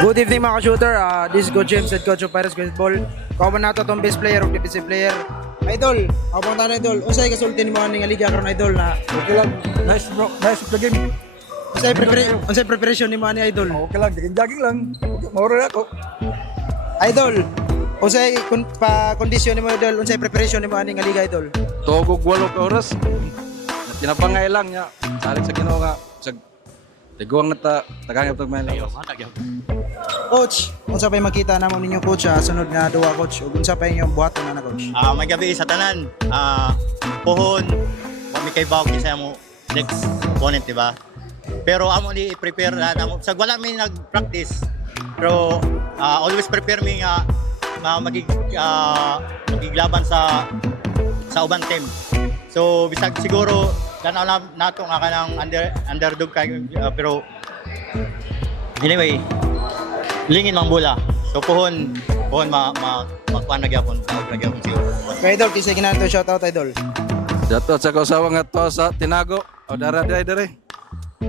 Good evening mga ka-shooter. This is Coach James, head coach of Pirates Basketball. Kauban nato tong best player o defensive player. Idol, ako pang tanong idol. Unsay kasulti nimo ani nga liga karon idol na Okay lang. Nice bro. Nice of the game. unsay preparation nimo ani idol? Okay lang. Jogging lang. Okay, maura ako. Idol, unsay kondisyon nimo idol? Unsay preparation nimo ani nga liga idol? Tugog 8 ka oras. Tinapangay lang niya. Salig sa Ginoo nga. Sa tiguang na tagang tag man. Coach, unsa pay makita namo ninyo coach sunod nga duwa coach ug unsa pay inyong buhaton na coach? May gabi sa tanan. Pohon, kami kay Bawag sa mo next opponent, di ba? Pero amo ni prepare na namo. Sa wala mi nag-practice. Pero always prepare mi nga magiglaban sa uban team. So bisag siguro tanaw na nato nga kanang underdog kay pero anyway, lingin mang bola. So pohon magkuan na gyapon, taog na gyapon siguro. Kay idol kisay ginato shout out idol. Dato sa kausawa nga to sa Tinago. O dara dire.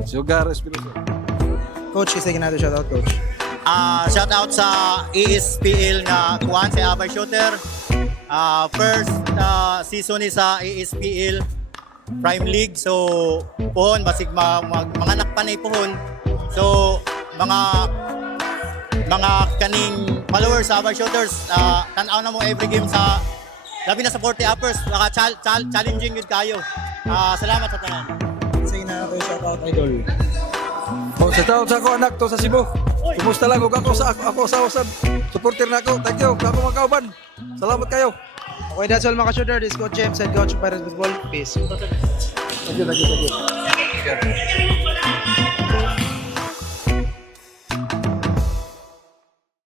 Sugar Espiritu. Coach kisay ginato shout out coach. Shout out sa ESPL nga kuan sa Abay Shooter. First season ni sa ESPL Prime League. So pohon basig manganak pa ni pohon. So mga kaning followers sa Abay Shooters, tan-aw na mo every game sa labi na sa 40 uppers, challenging yun kayo. Salamat sa tanan. Kisay ginato shout out idol. Sa taon sa ako anak to sa Cebu. Kumusta lang ug ako sa usab. Supporter na ako. Thank you. Ako makauban. Salamat kayo. Okay, that's all mga ka-shooter. This is Coach James, head coach of Pirates Basketball. Peace. Thank you.